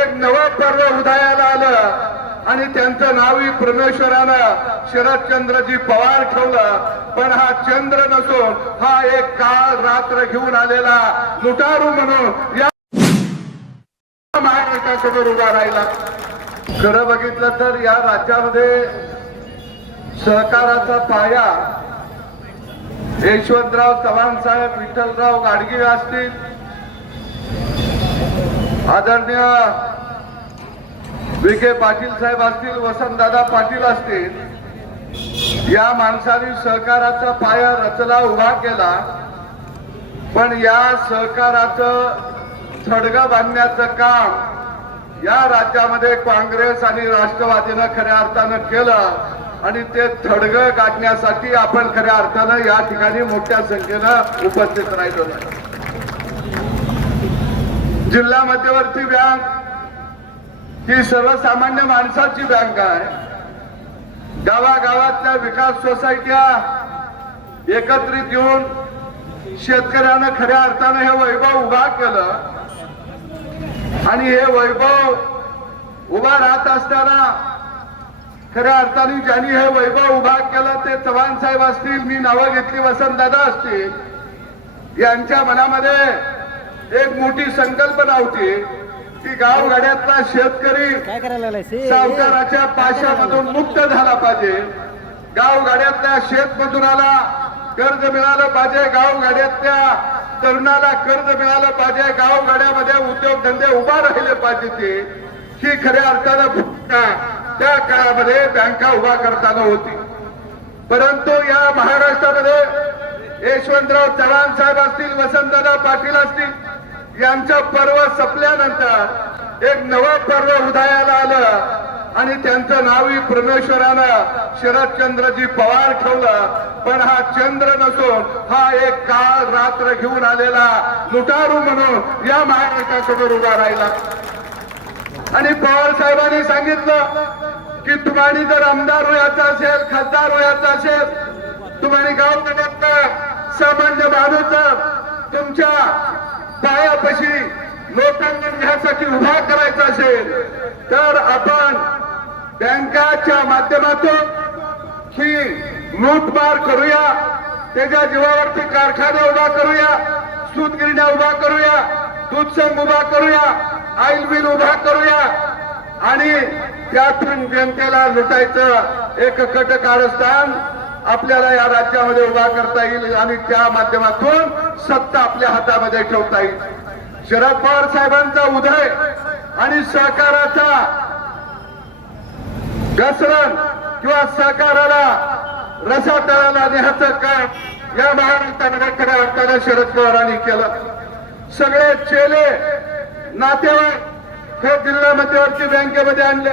एक नवं पर्व उदयाला आलं आणि त्यांचं नावही परमेश्वरानं शरदचंद्रजी पवार ठेवलं. पण हा चंद्र नसून हा एक काळ रात्र घेऊन आलेला लुटारू म्हणून या महाराष्ट्रासमोर उभा राहिला. खरं बघितलं तर या राज्यामध्ये सहकाराचा पाया यशवंतराव चव्हाण साहेब विठ्ठलराव गाडगे असतील आदरणीय विखे पाटील साहेब असतील वसंतदादा पाटील असतील या माणसाने सहकाराचा पाया रचला उभा केला. पण या सहकाराचं थडगं बांधण्याचं काम या राज्यामध्ये काँग्रेस आणि राष्ट्रवादीनं खऱ्या अर्थानं केलं आणि ते थडगं काढण्यासाठी आपण खऱ्या अर्थानं या ठिकाणी मोठ्या संख्येनं उपस्थित राहिलो. नाही जिल्हा मध्यवर्ती बँक ही सर्वसामान्य माणसाची बँक आहे. गावागावातल्या विकास सोसायट्या एकत्रित येऊन शेतकऱ्यानं खऱ्या अर्थानं हे वैभव उभा केलं. आणि हे वैभव उभा राहत असताना खऱ्या अर्थाने ज्यांनी हे वैभव उभा केलं ते चव्हाण साहेब असतील मी नावं घेतली वसंतदादा असतील यांच्या मनामध्ये एक मोठी संकल्पना होती की गावगाड्यातला शेतकरी सावकाराच्या पाशामधून मुक्त झाला पाहिजे. गावगाड्यातल्या शेतमजुराला कर्ज मिळालं पाहिजे गावगाड्यातल्या तरुणाला कर्ज मिळालं पाहिजे गावगाड्यामध्ये उद्योगधंदे उभा राहिले पाहिजे ते. ही खऱ्या अर्थानं भूमिका त्या काळामध्ये बँका उभा करताना होती. परंतु या महाराष्ट्रामध्ये यशवंतराव चव्हाण साहेब असतील वसंतदादा पाटील असतील यांचं पर्व संपल्यानंतर एक नवं पर्व उदयाला आलं आणि त्यांचं नावही परमेश्वरानं शरदचंद्रजी पवार ठेवलं. पण हा चंद्र नसून हा एक काळ रात्र घेऊन आलेला लुटारू म्हणून या महाराष्ट्रासमोर उभा राहिला. आणि पवार साहेबांनी सांगितलं की तुम्हाला जर आमदार व्हायचं असेल खासदार व्हायचं असेल तुम्हाला गाव सामान्य माणूस तुमच्या पायापाशी लोकांना न्यासाठी उभा करायचा असेल तर आपण बँकाच्या माध्यमातून ही लूटमार करूया त्याच्या जीवावरती कारखाने उभा करूया सूतगिरण्या उभा करूया दूध संघ उभा करूया आईल बिल उभा करूया आणि त्यातून जनतेला लुटायचं एक कट कारस्थान आपल्याला या राज्यामध्ये उभा करता येईल आणि त्या माध्यमातून सत्ता आपल्या हातामध्ये ठेवता येईल. शरद पवार साहेबांचा उदय आणि सहकाराचा घसरण किंवा सहकाराला रसातळाला नेहाचं काम या महाराष्ट्रामध्ये खऱ्या अर्थानं शरद पवारांनी केलं. सगळे चेले नातेवाईक हे जिल्हा मध्यवर्ती बँकेमध्ये आणले.